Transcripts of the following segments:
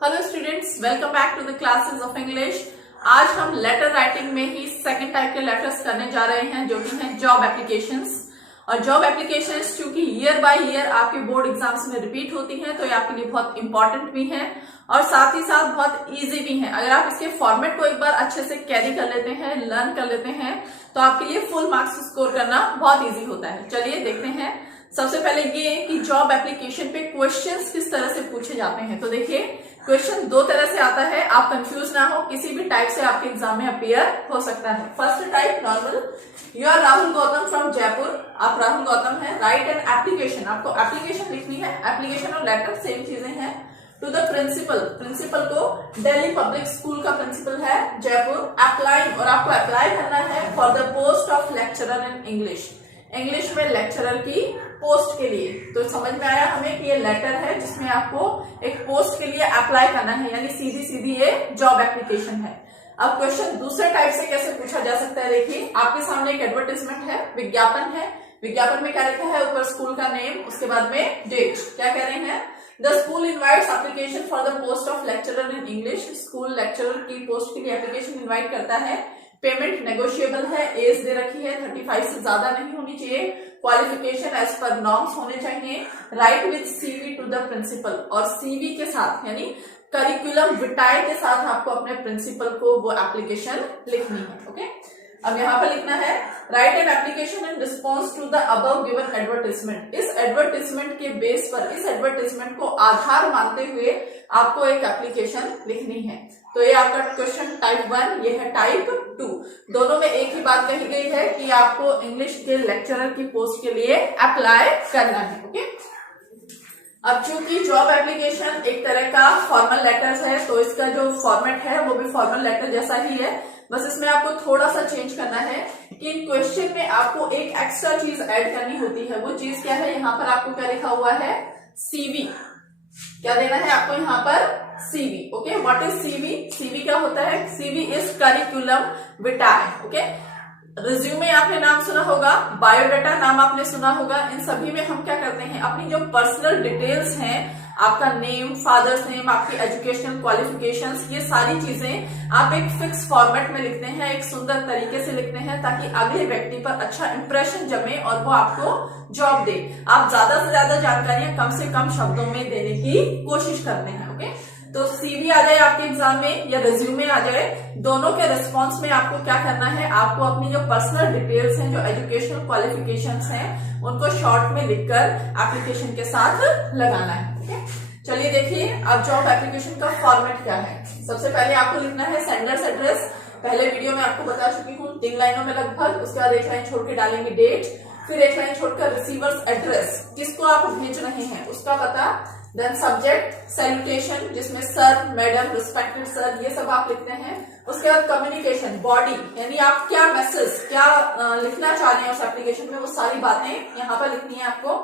Hello students, welcome back to the classes of English. आज हम letter writing में ही सेकंड टाइप के लेटर्स करने जा रहे हैं, जो कि हैं जॉब एप्लीकेशंस। और जॉब एप्लीकेशंस चूंकि ईयर बाय ईयर आपके बोर्ड एग्जाम्स में रिपीट होती हैं, तो ये आपके लिए बहुत इंपॉर्टेंट भी है और साथ ही साथ बहुत इजी भी है। अगर आप इसके फॉर्मेट को एक बार अच्छे से कैरी कर लेते हैं, लर्न कर लेते हैं, तो आपके लिए फुल मार्क्स स्कोर करना बहुत इजी होता है। चलिए देखते हैं। सबसे पहले ये कि जॉब एप्लीकेशन पे क्वेश्चंस किस तरह से पूछे जाते हैं। तो देखिए, क्वेश्चन दो तरह से आता है, आप कंफ्यूज ना हो, किसी भी टाइप से आपके एग्जाम में अपीयर हो सकता है। First type normal, you are Rahul Gautam from Jaipur. आप राहुल गौतम है, राइट एन एप्लीकेशन। आपको एप्लीकेशन लिखनी है, एप्लीकेशन और लेटर सेम चीजें हैं। टू द प्रिंसिपल, प्रिंसिपल को दिल्ली पब्लिक स्कूल का प्रिंसिपल है जयपुर। अप्लाई, और आपको अप्लाई करना है for the post of lecturer in English, English में लेक्चरर की पोस्ट के लिए। तो समझ में आया हमें कि ये लेटर है जिसमें आपको एक पोस्ट के लिए अप्लाई करना है, यानी सीधी सीधी ये जॉब एप्लीकेशन है। अब क्वेश्चन दूसरे टाइप से कैसे पूछा जा सकता है, देखिए आपके सामने एक एडवर्टाइजमेंट है, विज्ञापन है। विज्ञापन में क्या लिखा है, ऊपर स्कूल का नेम, उसके बाद में डेट। क्या कह रहे हैं, the school invites application for the post of lecturer in English. School lecturer की पोस्ट के लिए एप्लीकेशन इनवाइट करता है। पेमेंट नेगोशिएबल है, एज दे रखी है 35 से ज्यादा नहीं होनी चाहिए। क्वालिफिकेशन एज पर नॉर्म्स होने चाहिए। Write with CV to the principal, और सीवी के साथ यानी करिकुलम विटाए के साथ आपको अपने प्रिंसिपल को वो एप्लीकेशन लिखनी है। ओके, अब यहाँ पर लिखना है write an application in response to the above given advertisement. इस एडवर्टाइजमेंट के बेस पर, इस एडवर्टाइजमेंट को आधार मानते हुए आपको एक एप्लीकेशन लिखनी है। तो ये आपका क्वेश्चन टाइप 1, ये है टाइप 2। दोनों में एक ही बात कही गई है कि आपको इंग्लिश के लेक्चरर की पोस्ट के लिए अप्लाई करना है। ओके, अब चूंकि जॉब एप्लीकेशन एक तरह का फॉर्मल लेटर है, तो इसका जो फॉर्मेट है वो भी फॉर्मल लेटर जैसा ही है। बस इसमें आपको थोड़ा सा चेंज करना है कि क्वेश्चन में आपको एक एक्स्ट्रा चीज ऐड करनी होती है। वो चीज क्या है, यहाँ पर आपको क्या लिखा हुआ है, सीवी। क्या देना है आपको यहाँ पर, CV. Okay, what is CV? CV क्या होता है, CV is curriculum vitae. Okay, resume आपने नाम सुना होगा, बायोडाटा नाम आपने सुना होगा। इन सभी में हम क्या करते हैं, अपनी जो पर्सनल डिटेल्स हैं, आपका नेम, फादर्स नेम, आपकी एजुकेशनल क्वालिफिकेशंस, ये सारी चीजें आप एक फिक्स फॉर्मेट में लिखते हैं, एक सुंदर तरीके से लिखते हैं, ताकि अगले व्यक्ति पर अच्छा इंप्रेशन जमे और वो आपको जॉब दे। आप ज्यादा से ज्यादा जानकारियां कम से कम शब्दों में देने की कोशिश करते हैं। ओके, तो सीवी आ जाए आपके एग्जाम में या रिज्यूमे आ जाए, दोनों के रिस्पॉन्स में आपको क्या करना है, आपको अपनी जो पर्सनल डिटेल्स हैं, जो एजुकेशनल क्वालिफिकेशंस हैं, उनको शॉर्ट में लिखकर एप्लीकेशन के साथ लगाना है। ओके, चलिए देखिए अब जॉब एप्लीकेशन का फॉर्मेट क्या है। सबसे पहले आपको लिखना है सेंडर्स एड्रेस। पहले वीडियो में आपको बता चुकी हूँ 3 लाइनों में लगभग। उसके बाद एक लाइन छोड़ के डालेंगे डेट, फिर एक लाइन छोड़कर रिसीवर्स एड्रेस, किसको आप भेज रहे हैं उसका पता। देन सब्जेक्ट सैल्यूटेशन, जिसमें सर, मैडम, रिस्पेक्टेड सर, ये सब आप लिखते हैं। उसके बाद कम्युनिकेशन बॉडी, यानी आप क्या मैसेज, क्या लिखना चाह रहे हैं उस एप्लीकेशन में, वो सारी बातें यहाँ पर लिखनी है आपको।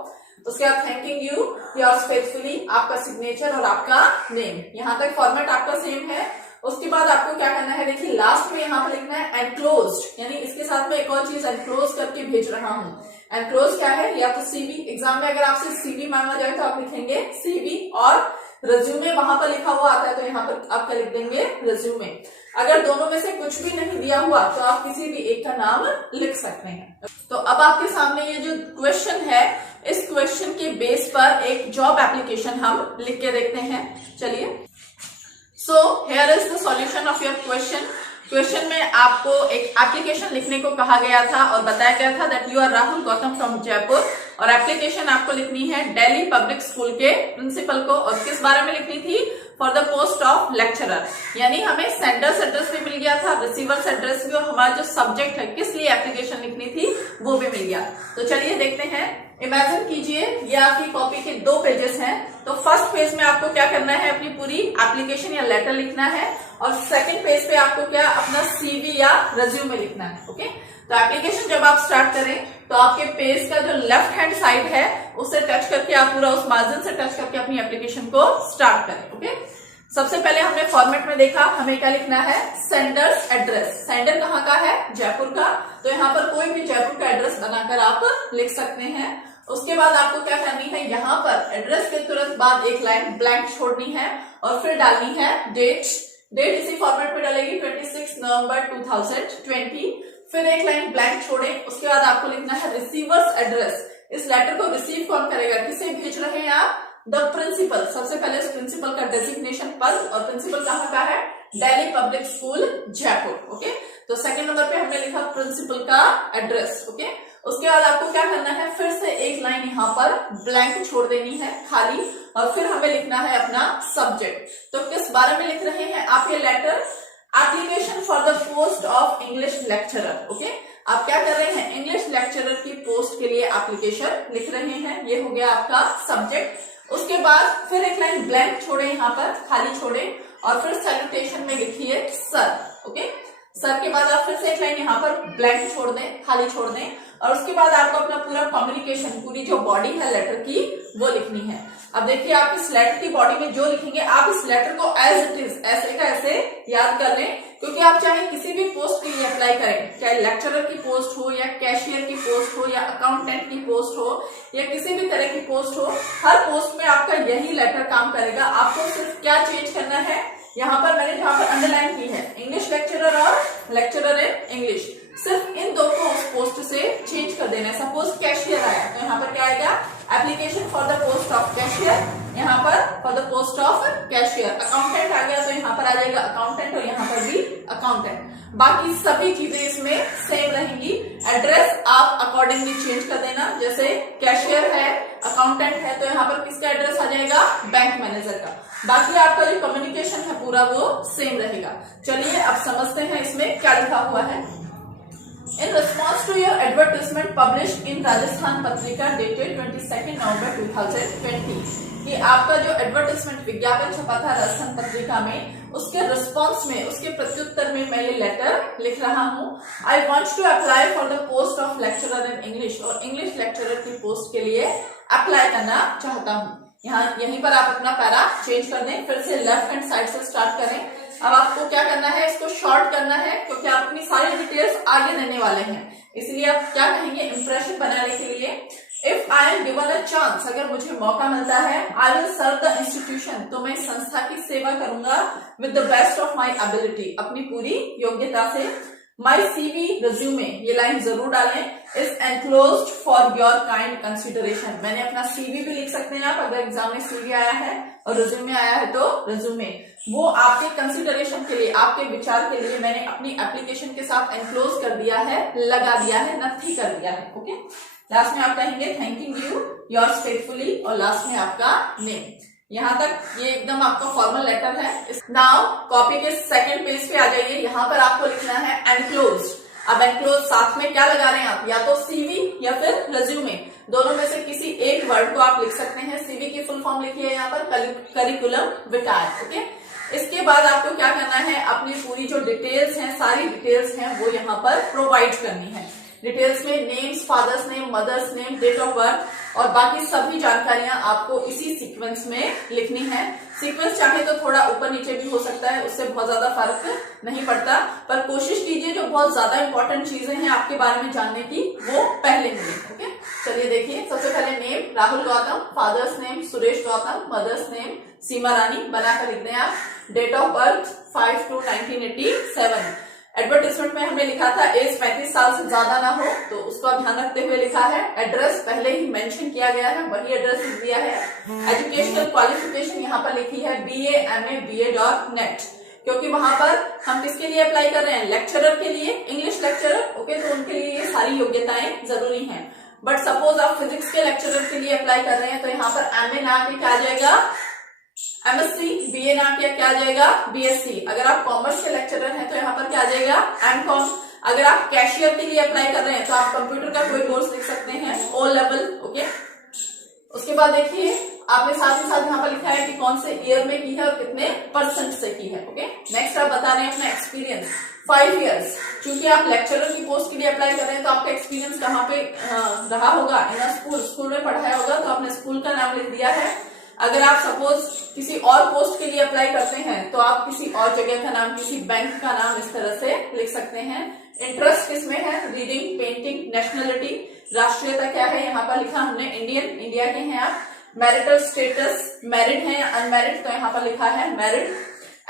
उसके बाद थैंकिंग यू, योर्स फेथफुली, आपका सिग्नेचर और आपका नेम। यहाँ तक फॉर्मेट आपका सेम है। उसके बाद आपको क्या करना है, देखिए लास्ट में यहाँ पर लिखना है एनक्लोज्ड, यानी इसके साथ में एक और चीज एनक्लोज करके भेज रहा हूँ। एनक्लोज क्या है, या तो सीवी। एग्जाम में अगर आपसे सीवी मांगा जाए तो आप लिखेंगे सीवी, और रिज्यूमे वहां पर लिखा हुआ आता है तो यहाँ पर आप क्या लिख देंगे, रिज्यूमे। अगर दोनों में से कुछ भी नहीं दिया हुआ तो आप किसी भी एक का नाम लिख सकते हैं। तो अब आपके सामने ये जो क्वेश्चन है, इस क्वेश्चन के बेस पर एक जॉब एप्लीकेशन हम लिख के देखते हैं। चलिए, so here is the solution of your question. Question में आपको एक एप्लीकेशन लिखने को कहा गया था और बताया गया था that you are Rahul Gautam from Jaipur, और एप्लीकेशन आपको लिखनी है दिल्ली पब्लिक स्कूल के प्रिंसिपल को। और किस बारे में लिखनी थी, for the post of lecturer. यानी हमें सेंडर्स एड्रेस भी मिल गया था, रिसीवर्स एड्रेस भी, और हमारा जो सब्जेक्ट है, किस लिए एप्लीकेशन लिखनी थी, वो भी मिल गया। तो चलिए देखते हैं। इमेजिन कीजिए ये आपकी कॉपी के 2 पेजेस हैं। तो फर्स्ट पेज में आपको क्या करना है, अपनी पूरी एप्लीकेशन या लेटर लिखना है, और सेकंड पेज पे आपको क्या, अपना सीवी या रिज्यूमे लिखना है। ओके, तो एप्लीकेशन जब आप स्टार्ट करें तो आपके पेज का जो लेफ्ट हैंड साइड है उससे टच करके आप पूरा उस मार्जिन से टच करके अपनी एप्लीकेशन को स्टार्ट करें। ओके, सबसे पहले हमने फॉर्मेट में देखा, हमें क्या लिखना है, सेंडर्स एड्रेस। सेंडर कहाँ का है, जयपुर का, तो यहाँ पर कोई भी जयपुर का एड्रेस बनाकर आप लिख सकते हैं। उसके बाद आपको क्या करनी है, यहाँ पर एड्रेस के तुरंत बाद एक लाइन ब्लैंक छोड़नी है और फिर डालनी है डेट। डेट इसी फॉर्मेट में डालेगी 26 नवंबर 2020। फिर एक लाइन ब्लैंक छोड़े, उसके बाद आपको लिखना है रिसीवर्स एड्रेस। इस लेटर को रिसीव कौन करेगा, किसे भेज रहे हैं आप, द प्रिंसिपल। सबसे पहले उस प्रिंसिपल का डेजिग्नेशन पद, और प्रिंसिपल कहाँ का है, Delhi public school Jaipur. Okay, तो सेकंड नंबर पे हमने लिखा प्रिंसिपल का एड्रेस। ओके, उसके बाद आपको क्या करना है, फिर से एक लाइन यहाँ पर ब्लैंक छोड़ देनी है खाली, और फिर हमें लिखना है अपना सब्जेक्ट। तो किस बारे में लिख रहे हैं आप ये letter, application for the post of English lecturer. Okay, आप क्या कर रहे हैं, इंग्लिश लेक्चरर की पोस्ट के लिए एप्लीकेशन लिख रहे हैं। ये हो गया आपका सब्जेक्ट। उसके बाद फिर एक लाइन ब्लैंक छोड़े, यहाँ पर खाली छोड़े, और फिर सैल्यूटेशन में लिखिए सर। ओके, सर के बाद आप फिर से एक लाइन यहाँ पर ब्लैंक छोड़ दें, खाली छोड़ दें, और उसके बाद आपको अपना पूरा कम्युनिकेशन, पूरी जो बॉडी है लेटर की, वो लिखनी है। अब देखिए, आप इस लेटर की बॉडी में जो लिखेंगे, आप इस लेटर को एज इट इज, ऐसे का ऐसे याद कर लें, क्योंकि आप चाहे किसी भी पोस्ट के लिए अप्लाई करें, चाहे लेक्चरर की पोस्ट हो, या कैशियर की पोस्ट हो, या अकाउंटेंट की पोस्ट हो, या किसी भी तरह की पोस्ट हो, हर पोस्ट में आपका यही लेटर काम करेगा। आपको सिर्फ क्या चेंज करना है, यहाँ पर मैंने जहां पर अंडरलाइन की है, इंग्लिश लेक्चरर और लेक्चरर इन इंग्लिश, सिर्फ इन दो को उस पोस्ट से चेंज कर देना है। सपोज कैशियर आया, तो यहाँ पर क्या आएगा, application for the post of cashier, यहाँ पर for the post of cashier. Accountant आ गया, तो यहाँ पर आ जाएगा अकाउंटेंट, और यहाँ पर भी अकाउंटेंट। बाकी सभी चीजें इसमें सेम रहेंगी। एड्रेस आप अकॉर्डिंगली चेंज कर देना, जैसे कैशियर है, अकाउंटेंट है, तो यहाँ पर किसका एड्रेस आ जाएगा, बैंक मैनेजर का। बाकी आपका जो कम्युनिकेशन है पूरा वो सेम रहेगा। चलिए अब समझते हैं इसमें क्या लिखा हुआ है। In response to your advertisement published in Rajasthan Patrika dated 22 नवंबर 2020, कि आपका जो एडवर्टाइजमेंट विज्ञापन छपा था राजस्थान पत्रिका में, उसके रिस्पॉन्स में, उसके प्रत्युत्तर में मैं ये लेटर लिख रहा हूँ। I want to apply for the post of lecturer in English, और इंग्लिश लेक्चरर की पोस्ट के लिए अप्लाई करना चाहता हूँ। यहाँ यहीं पर आप अपना पैरा चेंज कर दें, फिर से लेफ्ट हैंड साइड से स्टार्ट करें। अब आपको क्या करना है, इसको शॉर्ट करना है, क्योंकि आप अपनी सारी डिटेल्स आगे देने वाले हैं, इसलिए आप क्या कहेंगे, इंप्रेशन बनाने के लिए, if I am given a chance, अगर मुझे मौका मिलता है, I will serve the institution, तो मैं संस्था की सेवा करूंगा with the best of my ability, अपनी पूरी योग्यता से। माई CV रिज्यूमे, ये लाइन जरूर डालें, is enclosed for your kind consideration. मैंने अपना CV भी लिख सकते हैं आप, अगर एग्जाम में CV आया है और रिज्यूमे आया है तो रिज्यूमे, वो आपके कंसिडरेशन के लिए, आपके विचार के लिए मैंने अपनी एप्लीकेशन के साथ एनक्लोज कर दिया है, लगा दिया है, नथी कर दिया है। ओके, लास्ट में आप कहेंगे थैंकिंग यू, योर्स फेथफुली, और लास्ट में आपका नेम। यहाँ तक ये एकदम आपका फॉर्मल लेटर है। नाउ कॉपी के सेकंड पेज पे आ जाइए, यहाँ पर आपको लिखना है एनक्लोज। अब एनक्लोज साथ में क्या लगा रहे हैं आप, या तो CV या फिर रिज्यूमे, दोनों में से किसी एक वर्ड को आप लिख सकते हैं। CV की फुल फॉर्म लिखिए यहाँ पर, करिकुलम विटाए। ओके, इसके बाद आपको क्या करना है, अपनी पूरी जो डिटेल्स हैं, सारी डिटेल्स हैं, वो यहाँ पर प्रोवाइड करनी है। डिटेल्स में names, father's name, mother's name, date of birth, और बाकी सभी जानकारियां आपको इसी सीक्वेंस में लिखनी है। सीक्वेंस चाहे तो थोड़ा ऊपर नीचे भी हो सकता है, उससे बहुत ज्यादा फर्क नहीं पड़ता, पर कोशिश कीजिए जो बहुत ज्यादा इंपॉर्टेंट चीजें हैं आपके बारे में जानने की, वो पहले मिले। ओके, चलिए देखिए, सबसे पहले name Rahul Gautam, father's name Suresh Gautam, mother's name Seema Rani, बनाकर लिख दें आप। Date of birth 5/2/1987। एडवर्टाइजमेंट में हमने लिखा था एज 35 साल से ज्यादा ना हो, तो उसका ध्यान रखते हुए लिखा है। एड्रेस पहले ही मेंशन किया गया है, वही एड्रेस दिया है। एजुकेशनल क्वालिफिकेशन यहाँ पर लिखी है BA MA BA.net, क्योंकि वहां पर हम किसके लिए अप्लाई कर रहे हैं, लेक्चरर के लिए, इंग्लिश लेक्चरर। ओके, तो उनके लिए ये सारी योग्यताएं जरूरी हैं। बट सपोज आप फिजिक्स के लेक्चरर के लिए अप्लाई कर रहे हैं, तो यहाँ पर MA ना के क्या आ जाएगा, MSc, BA ना किया क्या आ जाएगा, BSc। अगर आप कॉमर्स के लेक्चरर हैं तो यहाँ पर क्या आ जाएगा, MCom। अगर आप कैशियर के लिए अप्लाई कर रहे हैं तो आप कंप्यूटर का कोई कोर्स लिख सकते हैं, O लेवल। ओके, उसके बाद देखिए आपने साथ ही साथ यहाँ पर लिखा है कि कौन से ईयर में की है और कितने % से की है। ओके, नेक्स्ट आप बता रहे हैं अपना एक्सपीरियंस 5 इयर्स। चूंकि आप लेक्चरर की पोस्ट के लिए अप्लाई कर रहे हैं, तो आपका एक्सपीरियंस कहाँ पे रहा होगा, इन स्कूल में पढ़ाया होगा, तो आपने स्कूल का नाम लिख दिया है। अगर आप सपोज किसी और पोस्ट के लिए अप्लाई करते हैं, तो आप किसी और जगह का नाम, किसी बैंक का नाम इस तरह से लिख सकते हैं। इंटरेस्ट किसमें है, रीडिंग, पेंटिंग, नेशनलिटी, राष्ट्रीयता क्या है, यहाँ पर लिखा हमने इंडियन, इंडिया के हैं आप। मैरिटल स्टेटस मैरिड है या अनमैरिड, तो यहाँ पर लिखा है मैरिड।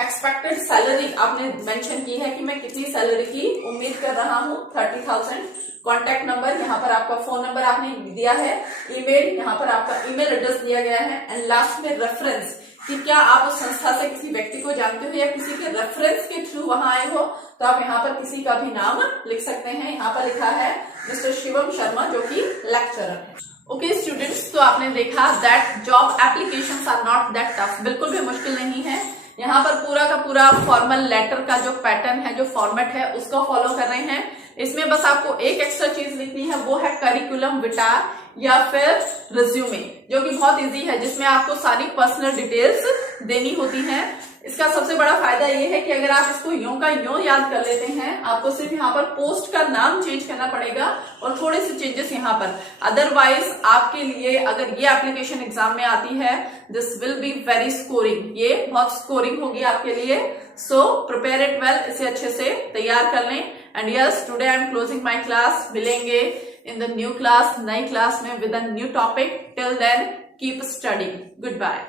एक्सपेक्टेड सैलरी आपने मेंशन की है कि मैं कितनी सैलरी की उम्मीद कर रहा हूँ, 30,000। कॉन्टैक्ट नंबर, यहाँ पर आपका फोन नंबर आपने दिया है। ईमेल, यहाँ पर आपका ईमेल एड्रेस दिया गया है। एंड लास्ट में रेफरेंस, कि क्या आप उस संस्था से किसी व्यक्ति को जानते हो या किसी के रेफरेंस के थ्रू वहां आए हो, तो आप यहाँ पर किसी का भी नाम लिख सकते हैं। यहाँ पर लिखा है मिस्टर शिवम शर्मा, जो कि लेक्चरर है। ओके स्टूडेंट्स, तो आपने देखा that job applications are not that tough, बिल्कुल भी मुश्किल नहीं है। यहाँ पर पूरा का पूरा फॉर्मल लेटर का जो पैटर्न है, जो फॉर्मेट है, उसको फॉलो कर रहे हैं। इसमें बस आपको एक एक्स्ट्रा चीज लिखनी है, वो है करिकुलम विटार या फिर रिज्यूमे, जो कि बहुत इजी है, जिसमें आपको सारी पर्सनल डिटेल्स देनी होती हैं। इसका सबसे बड़ा फायदा ये है कि अगर आप इसको यूं का यूं याद कर लेते हैं, आपको सिर्फ यहाँ पर पोस्ट का नाम चेंज करना पड़ेगा और थोड़े से चेंजेस यहाँ पर। अदरवाइज आपके लिए अगर ये एप्लीकेशन एग्जाम में आती है, this will be very scoring, ये बहुत स्कोरिंग होगी आपके लिए। सो प्रिपेयर इट वेल, इसे अच्छे से तैयार कर लें। And yes, today I am closing my class. मिलेंगे इन द न्यू क्लास, नई क्लास में with a new topic. Till then keep studying. Good bye.